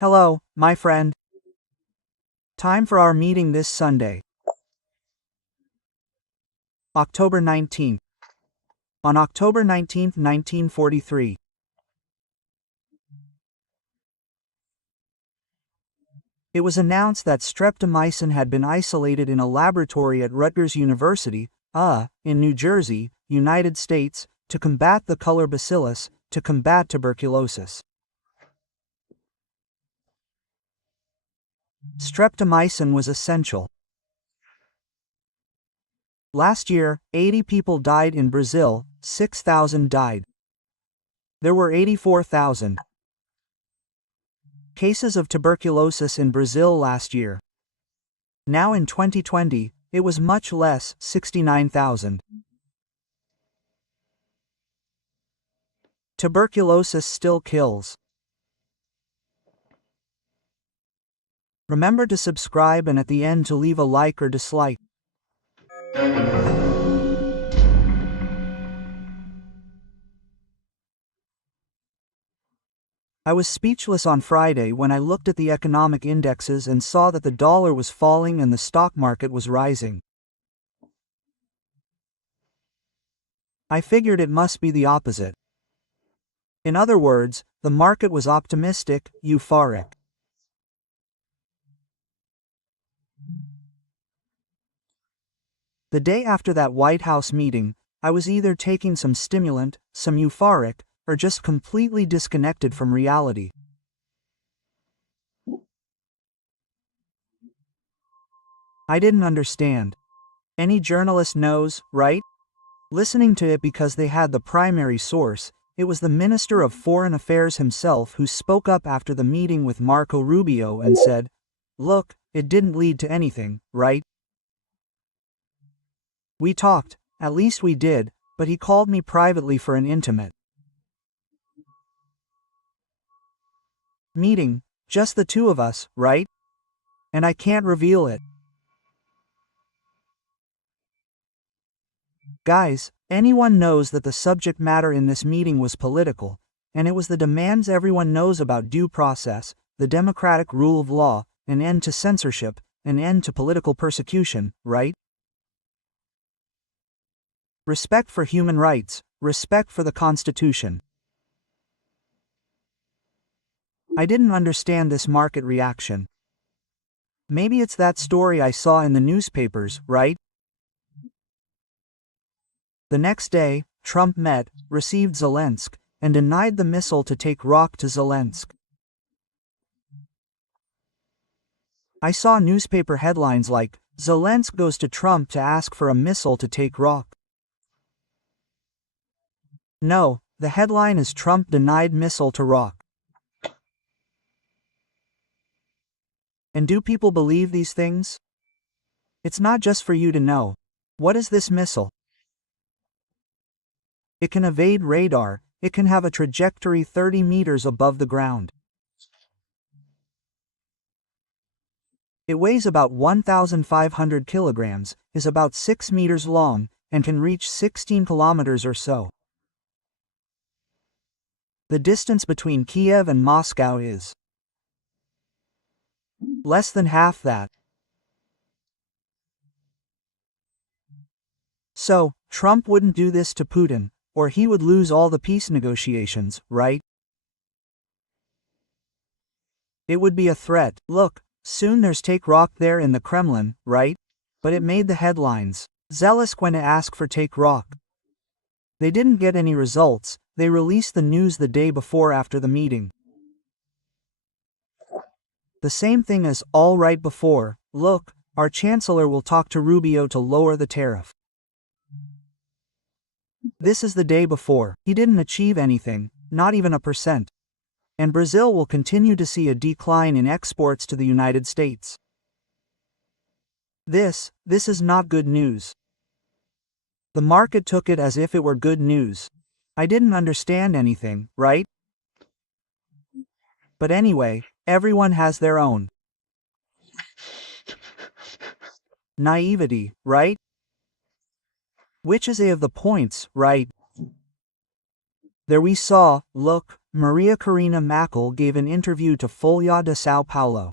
Hello, my friend. Time for our meeting this Sunday, October 19th. On October 19th, 1943, it was announced that streptomycin had been isolated in a laboratory at Rutgers University, in New Jersey, United States, to combat the color bacillus, to combat tuberculosis. Streptomycin was essential. Last year, 80 people died in Brazil, 6,000 died. There were 84,000 cases of tuberculosis in Brazil last year. Now in 2020, it was much less, 69,000. Tuberculosis still kills. Remember to subscribe and at the end to leave a like or dislike. I was speechless on Friday when I looked at the economic indexes and saw that the dollar was falling and the stock market was rising. I figured it must be the opposite. In other words, the market was optimistic, euphoric. The day after that White House meeting, I was either taking some stimulant, some euphoric, or just completely disconnected from reality. I didn't understand. Any journalist knows, right? Listening to it because they had the primary source, it was the Minister of Foreign Affairs himself who spoke up after the meeting with Marco Rubio and said, "Look, it didn't lead to anything, right? We talked, at least we did, but he called me privately for an intimate meeting, just the two of us, right? And I can't reveal it." Guys, anyone knows that the subject matter in this meeting was political, and it was the demands everyone knows about due process, the democratic rule of law, an end to censorship, an end to political persecution, right? Respect for human rights, respect for the Constitution. I didn't understand this market reaction. Maybe it's that story I saw in the newspapers, right? The next day, Trump met, received Zelensky, and denied the missile to take rock to Zelensky. I saw newspaper headlines like, "Zelensky goes to Trump to ask for a missile to take rock." No, the headline is "Trump denied missile to rock." And do people believe these things? It's not just for you to know. What is this missile? It can evade radar, it can have a trajectory 30 meters above the ground. It weighs about 1,500 kilograms, is about 6 meters long, and can reach 16 kilometers or so. The distance between Kiev and Moscow is less than half that. So, Trump wouldn't do this to Putin, or he would lose all the peace negotiations, right? It would be a threat. Look, soon there's take rock there in the Kremlin, right? But it made the headlines. Zelensky went to ask for take rock. They didn't get any results, they released the news the day before after the meeting. The same thing as all right before, look, our chancellor will talk to Rubio to lower the tariff. This is the day before, he didn't achieve anything, not even a percent. And Brazil will continue to see a decline in exports to the United States. This is not good news. The market took it as if it were good news. I didn't understand anything, right? But anyway, everyone has their own naivety, right? Which is a of the points, right? There we saw, look, Maria Corina Mackel gave an interview to Folha de São Paulo.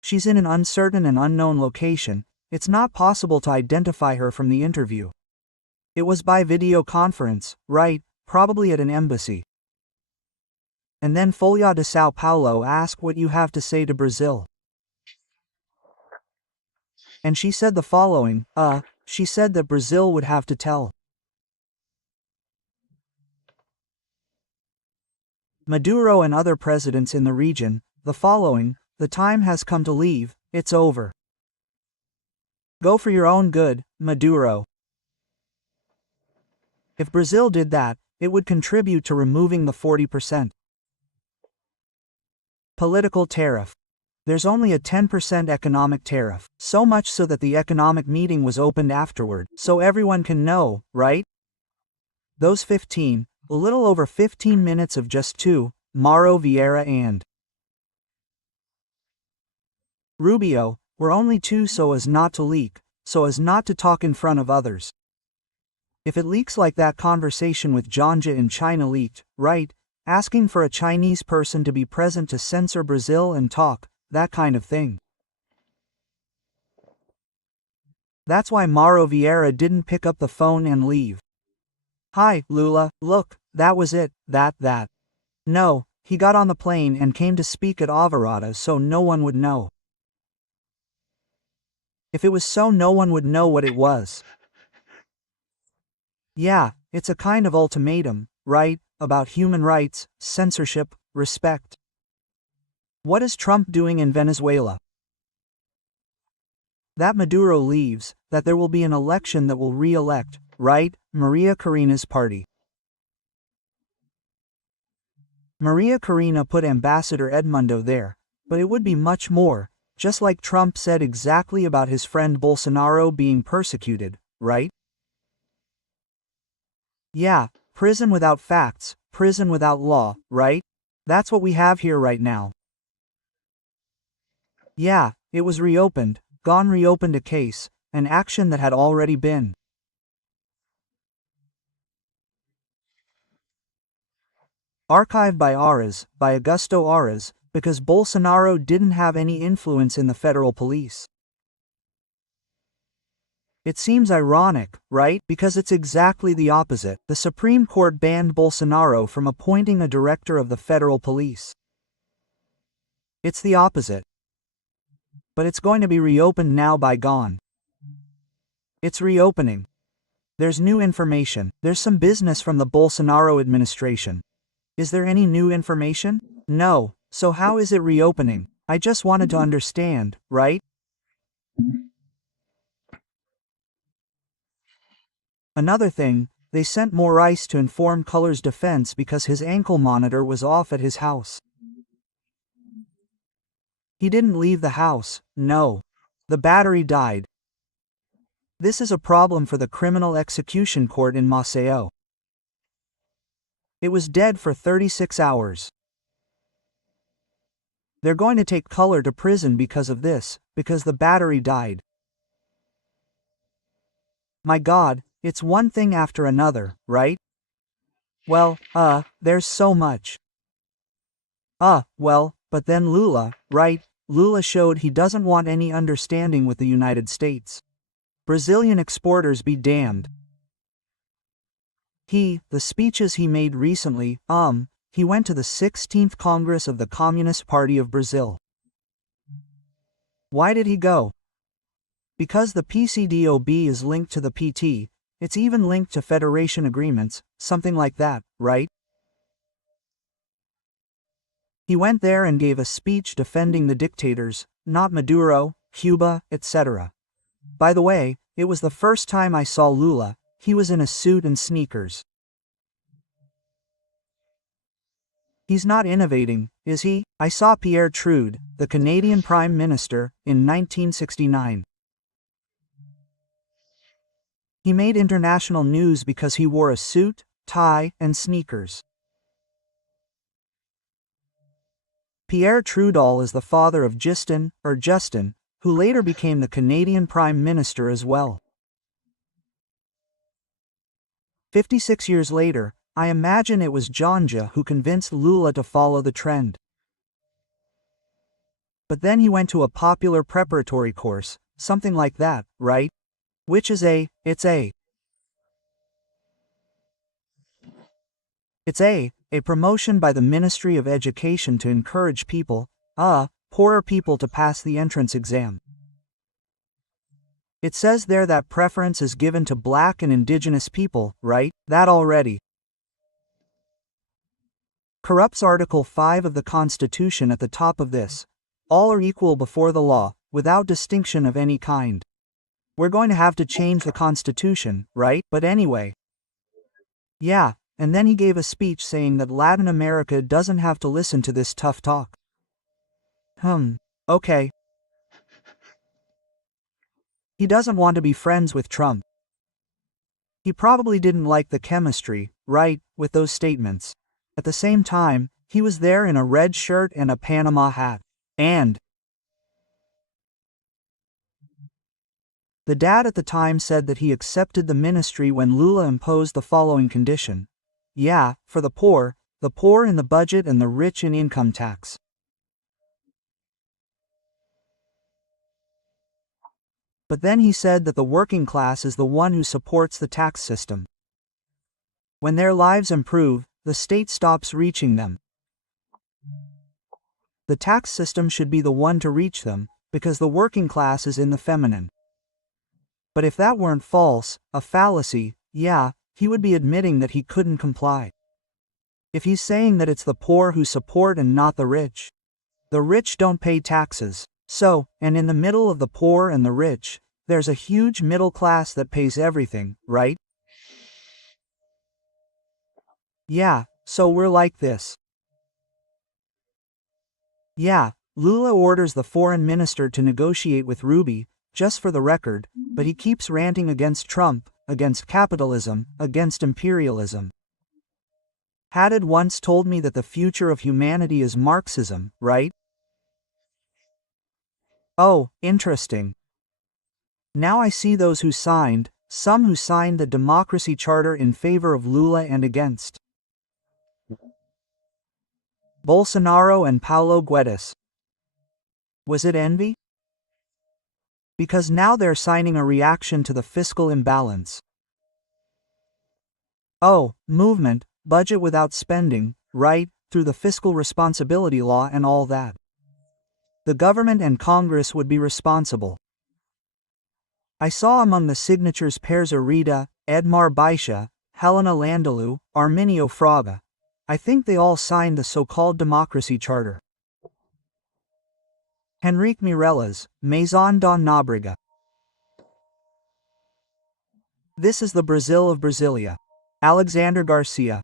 She's in an uncertain and unknown location. It's not possible to identify her from the interview. It was by video conference, right, probably at an embassy. And then Folha de São Paulo asked what you have to say to Brazil. And she said the following, she said that Brazil would have to tell Maduro and other presidents in the region the following: the time has come to leave, it's over. Go for your own good, Maduro. If Brazil did that, it would contribute to removing the 40% political tariff. There's only a 10% economic tariff, so much so that the economic meeting was opened afterward, so everyone can know, right? Those 15, a little over 15 minutes of just two, Mauro Vieira and Rubio, were only two so as not to leak, so as not to talk in front of others. If it leaks like that conversation with Janja in China leaked, right, asking for a Chinese person to be present to censor Brazil and talk, that kind of thing. That's why Mauro Vieira didn't pick up the phone and leave. Hi, Lula, look, that was it, that. No, he got on the plane and came to speak at Alvorada so no one would know. If it was so no one would know what it was. Yeah, it's a kind of ultimatum, right, about human rights, censorship, respect. What is Trump doing in Venezuela? That Maduro leaves, that there will be an election that will re-elect, right, Maria Corina's party. Maria Corina put Ambassador Edmundo there, but it would be much more, just like Trump said exactly about his friend Bolsonaro being persecuted, right? Yeah, prison without facts, prison without law, right? That's what we have here right now. Yeah, it was reopened, reopened a case, an action that had already been archived by Aras, by Augusto Aras, because Bolsonaro didn't have any influence in the federal police. It seems ironic, right? Because it's exactly the opposite. The Supreme Court banned Bolsonaro from appointing a director of the federal police. It's the opposite. But it's going to be reopened now by GON. It's reopening. There's new information. There's some business from the Bolsonaro administration. Is there any new information? No. So how is it reopening? I just wanted to understand, right? Another thing, they sent Moraes to inform Color's defense because his ankle monitor was off at his house. He didn't leave the house, no. The battery died. This is a problem for the criminal execution court in Maceió. It was dead for 36 hours. They're going to take Color to prison because of this, because the battery died. My God, it's one thing after another, right? Well, there's so much. Well, but then Lula, right? Lula showed he doesn't want any understanding with the United States. Brazilian exporters be damned. The speeches he made recently, he went to the 16th Congress of the Communist Party of Brazil. Why did he go? Because the PCDOB is linked to the PT, it's even linked to federation agreements, something like that, right? He went there and gave a speech defending the dictators, not Maduro, Cuba, etc. By the way, it was the first time I saw Lula. He was in a suit and sneakers. He's not innovating, is he? I saw Pierre Trudeau, the Canadian Prime Minister, in 1969. He made international news because he wore a suit, tie, and sneakers. Pierre Trudeau is the father of Justin, who later became the Canadian Prime Minister as well. 56 years later, I imagine it was Janja who convinced Lula to follow the trend. But then he went to a popular preparatory course, something like that, right? Which is it's a promotion by the Ministry of Education to encourage people, poorer people to pass the entrance exam. It says there that preference is given to black and indigenous people, right? That already corrupts Article 5 of the Constitution at the top of this. All are equal before the law, without distinction of any kind. We're going to have to change the Constitution, right? But anyway. Yeah, and then he gave a speech saying that Latin America doesn't have to listen to this tough talk. Okay. He doesn't want to be friends with Trump. He probably didn't like the chemistry, right, with those statements. At the same time, he was there in a red shirt and a Panama hat. And the dad at the time said that he accepted the ministry when Lula imposed the following condition. Yeah, for the poor in the budget and the rich in income tax. But then he said that the working class is the one who supports the tax system. When their lives improve, the state stops reaching them. The tax system should be the one to reach them, because the working class is in the feminine. But if that weren't false, a fallacy, yeah, he would be admitting that he couldn't comply. If he's saying that it's the poor who support and not the rich don't pay taxes. So, and in the middle of the poor and the rich, there's a huge middle class that pays everything, right? Yeah, so we're like this. Yeah, Lula orders the foreign minister to negotiate with Ruby, just for the record, but he keeps ranting against Trump, against capitalism, against imperialism. Haddad once told me that the future of humanity is Marxism, right? Oh, interesting. Now I see those who signed, some who signed the Democracy Charter in favor of Lula and against Bolsonaro and Paulo Guedes. Was it envy? Because now they're signing a reaction to the fiscal imbalance. Oh, movement, budget without spending, right, through the fiscal responsibility law and all that. The government and Congress would be responsible. I saw among the signatures Perza Rita, Edmar Baixa, Helena Landalou, Arminio Fraga. I think they all signed the so-called Democracy Charter. Henrique Mireles, Maison da Nóbrega. This is the Brazil of Brasilia. Alexandre Garcia.